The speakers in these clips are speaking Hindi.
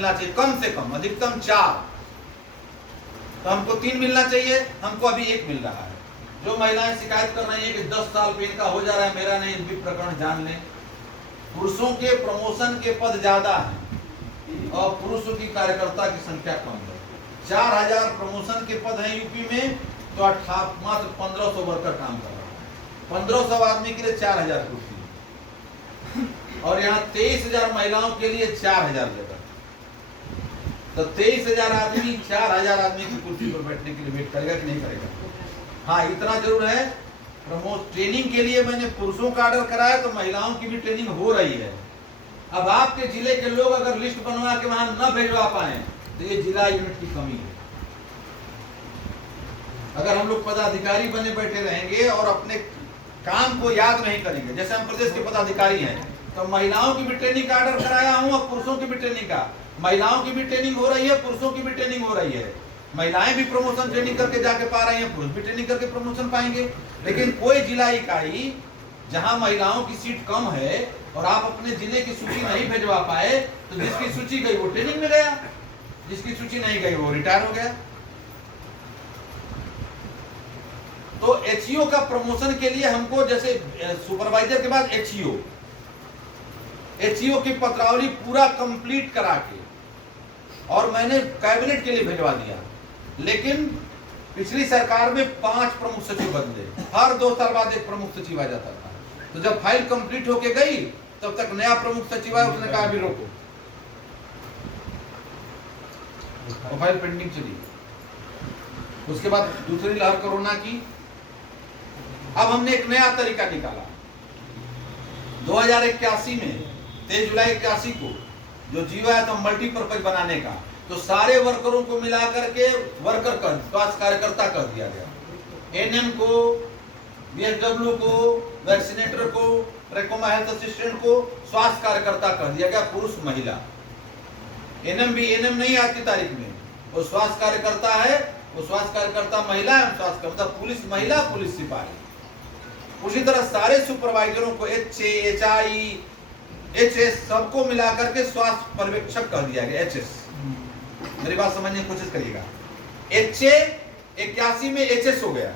मिलना चाहिए, कम से कम, अधिकतम 4। तो हमको 3 मिलना चाहिए, हमको अभी 1 मिल रहा है। जो महिलाएं शिकायत कर रही हैं कि 10 साल पे इनका हो जा रहा है, मेरा नहीं, इनकी प्रकरण जान लें। पुरुषों के प्रमोशन के पद ज्यादा हैं और पुरुषों की कार्यकर्ता की संख्या कम है। 4000 प्रमोशन के पद हैं यूपी में, तो मात्र 1500 वर्कर काम कर रहा है। 1500 आदमी के लिए 4000 कुर्सी, और यहाँ 23,000 महिलाओं के लिए 4000 जगह। तो 23,000 आदमी 4000 आदमी की कुर्सी पर बैठने के लिए वेट करेगा कि नहीं करेगा? हाँ, इतना जरूर है, ट्रेनिंग के लिए मैंने पुरुषों का ऑर्डर कराया, तो महिलाओं की भी ट्रेनिंग हो रही है। अब आपके जिले के लोग अगर लिस्ट बनवा के वहां न भेजवा पाए तो ये जिला यूनिट की कमी है। अगर हम लोग पदाधिकारी बने बैठे रहेंगे और अपने काम को याद नहीं करेंगे, जैसे हम प्रदेश के पदाधिकारी हैं, तो महिलाओं की भी ट्रेनिंग का ऑर्डर कराया हूं और पुरुषों की भी ट्रेनिंग का, महिलाओं की भी ट्रेनिंग हो रही है, पुरुषों की भी ट्रेनिंग हो रही है। महिलाएं भी प्रमोशन ट्रेनिंग करके जाके पा रही हैं, पुरुष भी ट्रेनिंग करके प्रमोशन पाएंगे। लेकिन कोई जिला इकाई जहां महिलाओं की सीट कम है और आप अपने जिले की सूची नहीं भेजवा पाए, तो जिसकी सूची गई वो ट्रेनिंग में गया, जिसकी सूची नहीं गई वो रिटायर हो गया। तो एचईओ का प्रमोशन के लिए हमको, जैसे सुपरवाइजर के बाद एचईओ की पत्रावली पूरा कंप्लीट करा के, और मैंने कैबिनेट के लिए भिजवा दिया। लेकिन पिछली सरकार में 5 प्रमुख सचिव बदले, हर 2 साल बाद एक प्रमुख सचिव आ जाता था। तो जब फाइल कंप्लीट होके गई, तब तक नया प्रमुख सचिव आया, उसने कहा अभी रोको, और फाइल पेंडिंग चली। उसके बाद दूसरी लहर कोरोना की। अब हमने एक नया तरीका निकाला। 2081 में 23 जुलाई 81 को जो जीवा है तो मल्टीपर्पज बनाने का, तो सारे वर्करों को मिला करके वर्कर कर, स्वास्थ्य कार्यकर्ता कर दिया गया। एनएम को, बीएसडब्ल्यू को, वैक्सीनेटर को, ट्रैकोमा हेल्थ असिस्टेंट को स्वास्थ्य कार्यकर्ता कर दिया गया, पुरुष महिला। एनएम भी एनएम नहीं आज की तारीख में, वो स्वास्थ्य कार्यकर्ता है, वो स्वास्थ्य कार्यकर्ता महिला है, स्वास्थ्य मतलब पुलिस महिला, पुलिस सिपाही। उसी तरह सारे सुपरवाइजरों को एचए, एचआई, एचएस सबको मिलाकर के स्वास्थ्य पर्यवेक्षक कर दिया गया। एचएस, मेरी बात समझने की कोशिश करिएगा। एचए 81 में एचएस हो गया,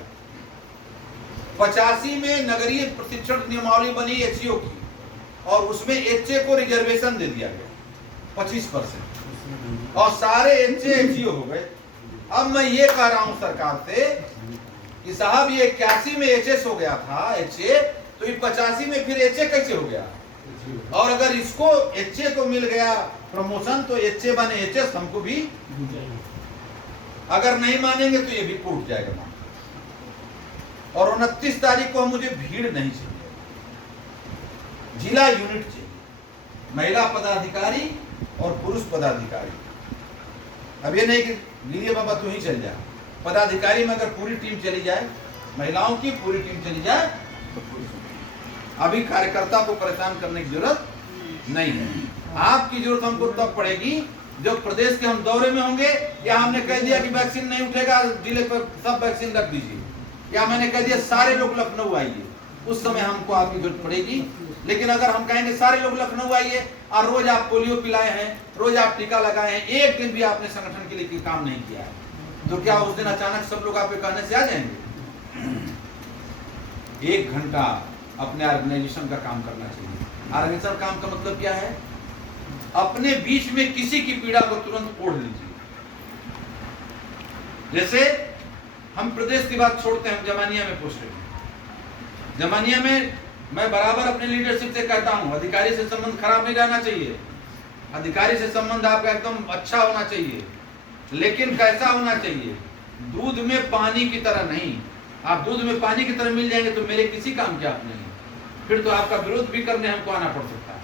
85 में नगरीय प्रशिक्षण नियमावली बनी एचईओ की, और उसमें एचए को रिजर्वेशन दे दिया गया 25%, और सारे एचए एचईओ हो गए। अब मैं ये कह रहा हूं सरकार से कि साहब ये 81 में एचएस हो गया था एचए, तो ये 85 में फिर एचए कैसे हो गया? और अगर इसको एचए को मिल गया प्रमोशन, तो एचए बने एचएस हमको भी, अगर नहीं मानेंगे तो ये भी टूट जाएगा। और 29 तारीख को मुझे भीड़ नहीं चाहिए, जिला यूनिट चाहिए, महिला पदाधिकारी और पुरुष पदाधिकारी। अब ये नहीं कि लीजिए बाबा तू ही चल जाए, पदाधिकारी में अगर पूरी टीम चली जाए, महिलाओं की पूरी टीम चली जाए, तो अभी कार्यकर्ता को परेशान करने की जरूरत नहीं है। आपकी जरूरत हमको तब पड़ेगी जब प्रदेश के हम दौरे में होंगे, या हमने कह दिया कि वैक्सीन नहीं उठेगा, जिले पर सब वैक्सीन रख दीजिए, या मैंने कह दिया सारे लोग लखनऊ आइए, उस समय हमको आपकी जरूरत पड़ेगी। लेकिन अगर हम कहेंगे सारे लोग लखनऊ आइए और रोज आप पोलियो पिलाए हैं, रोज आप टीका लगाए हैं, एक दिन भी आपने संगठन के लिए काम नहीं किया है, तो क्या उस दिन अचानक सब लोग आपके कहने से आ जाएंगे? 1 घंटा अपने ऑर्गेनाइजेशन का काम करना चाहिए। ऑर्गेनाइजेशन काम का मतलब क्या है? अपने बीच में किसी की पीड़ा को तुरंत ओढ़ लीजिए। जैसे हम प्रदेश की बात छोड़ते हैं, हम जमानिया में पोस्टेड हैं। जमानिया में मैं बराबर अपने लीडरशिप से कहता हूं, अधिकारी से संबंध खराब नहीं रहना चाहिए, अधिकारी से संबंध आपका एकदम अच्छा होना चाहिए, लेकिन कैसा होना चाहिए? दूध में पानी की तरह नहीं। आप दूध में पानी की तरह मिल जाएंगे तो मेरे किसी काम के आप नहीं, फिर तो आपका विरोध भी करने हमको आना पड़ सकता है।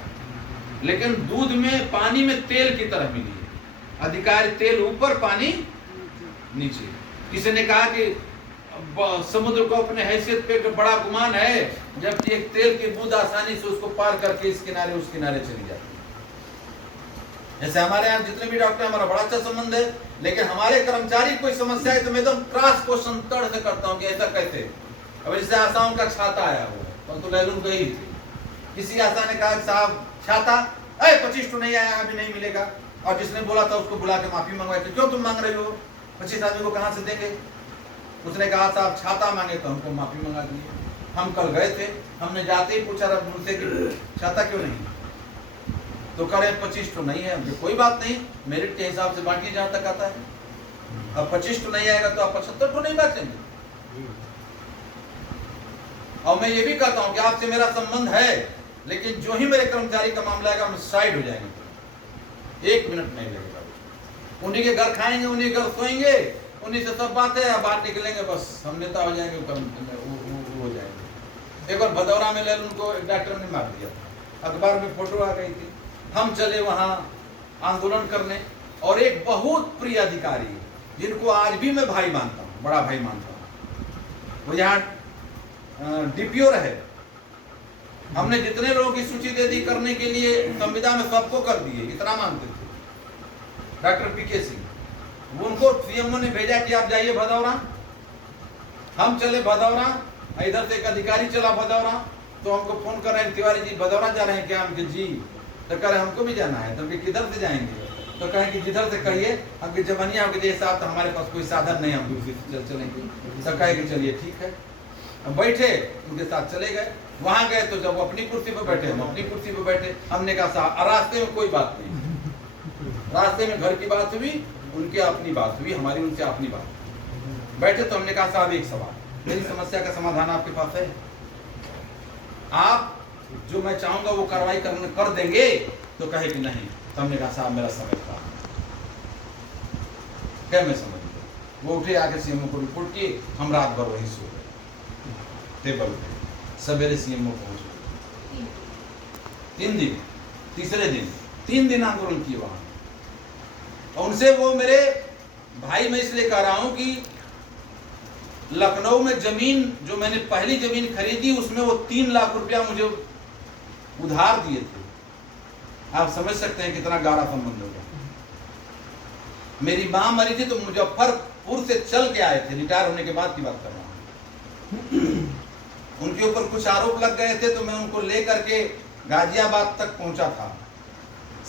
लेकिन दूध में पानी में तेल की तरह मिलिए, अधिकारी तेल ऊपर पानी नीचे। किसी ने कहा कि समुद्र को अपने हैसियत पे बड़ा गुमान है, जबकि एक तेल की बूंद आसानी से उसको पार करके इस किनारे उस किनारे चली जाती है। जैसे हमारे यहाँ जितने भी डॉक्टर, हमारा बड़ा अच्छा संबंध है, लेकिन हमारे कर्मचारी कोई समस्या है तो मैं एकदम क्रॉस क्वेश्चन तड़ से करता हूँ कि ऐसा कैसे। अब जैसे आसाम का छाता आया हुआ है, तो लैलून गई थी, किसी आशा ने कहा साहब छाता 25 तो नहीं आया, अभी नहीं मिलेगा। और जिसने बोला था उसको बुला के माफी मंगवाई थी, क्यों तुम मांग रहे हो? 25 आदमी को कहाँ से देंगे? उसने कहा साहब छाता मांगे तो हमको माफी मंगा दिए। हम कल गए थे, हमने जाते ही पूछा रब उनसे कि छाता क्यों नहीं, तो करे 25 तो नहीं है। हमको कोई बात नहीं, मेरिट के हिसाब से बांटिए जहाँ तक आता है। अब 25 तो नहीं आएगा तो आप 75 तो नहीं बांटेंगे। और मैं ये भी कहता हूँ कि आपसे मेरा संबंध है, लेकिन जो ही मेरे कर्मचारी का मामला आएगा हम साइड हो जाएंगे, 1 मिनट नहीं लगेगा। उन्हीं के घर खाएंगे, उन्हीं के घर सोएंगे, उन्हीं से सब बातें बाहर निकलेंगे, बस हम नेता हो जाएंगे, वो हो जाएंगे। एक बार भदौरा में ले उनको एक डॉक्टर ने मार दिया, अखबार में फोटो आ गई थी। हम चले वहाँ आंदोलन करने, और एक बहुत प्रिय अधिकारी जिनको आज भी मैं भाई मानता हूँ, बड़ा भाई मानता हूँ, वो यहाँ डीपीओ रहे। हमने जितने लोगों की सूची दे दी करने के लिए, संविदा में सबको कर दिए, इतना मानते थे। डॉक्टर पीके सिंह, उनको सीएमओ ने भेजा कि आप जाइए भदौरा। हम चले भदौरा, इधर से एक अधिकारी चला भदौरा, तो हमको फोन कर रहे हैं, तिवारी जी भदौरा जा रहे हैं क्या? हम जी, तो कह रहे हमको भी जाना है। तो किधर से जाएंगे? तो कहें कि जिधर से कहिए, हम जमनिया हो गए साहब, तो हमारे पास कोई साधन नहीं, हम दूसरी चलेंगे। तो कहे कि चलिए ठीक है। बैठे, उनके साथ चले गए। वहां गए तो जब वो अपनी कुर्सी पर बैठे, हम अपनी कुर्सी पर बैठे। हमने कहा साहब, रास्ते में कोई बात नहीं, रास्ते में घर की बात हुई, उनकी अपनी बात हुई, हमारी उनसे अपनी बात। बैठे तो हमने कहा साहब एक सवाल, मेरी समस्या का समाधान आपके पास है? आप जो मैं चाहूंगा वो कार्रवाई कर देंगे? तो कहे कि नहीं। तो हमने कहा साहब मेरा समय था, क्या मैं समझ गया। वो उठे, आके सीएमओ को रिपोर्ट किए। हम रात भर वहीं सो गए टेबल पे। सवेरे सीएमओ पहुंच गए। 3 दिन, तीसरे दिन 3 दिन आंदोलन किए वहां। और उनसे वो मेरे भाई, मैं इसलिए कह रहा हूं कि लखनऊ में जमीन, जो मैंने पहली जमीन खरीदी, उसमें वो 3 लाख रुपया मुझे उधार दिए थे। आप समझ सकते हैं कितना गाढ़ा संबंध होगा। मेरी मां मरी थी तो मुजफ्फरपुर से चल के आए थे, रिटायर होने के बाद की बात कर रहा हूं। उनके ऊपर कुछ आरोप लग गए थे, तो मैं उनको लेकर के गाजियाबाद तक पहुंचा था,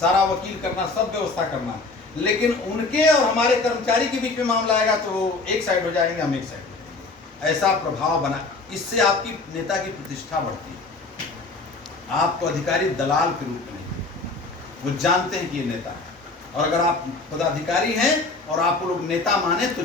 सारा वकील करना, सब व्यवस्था करना। लेकिन उनके और हमारे कर्मचारी के बीच में मामला आएगा तो वो एक साइड हो जाएंगे, हम एक साइड हो जाएंगे। ऐसा प्रभाव बना, इससे आपकी नेता की प्रतिष्ठा बढ़ती है। आपको अधिकारी दलाल के रूप में नहीं, वो जानते हैं कि ये नेता है। और अगर आप पदाधिकारी हैं और आपको लोग नेता माने तो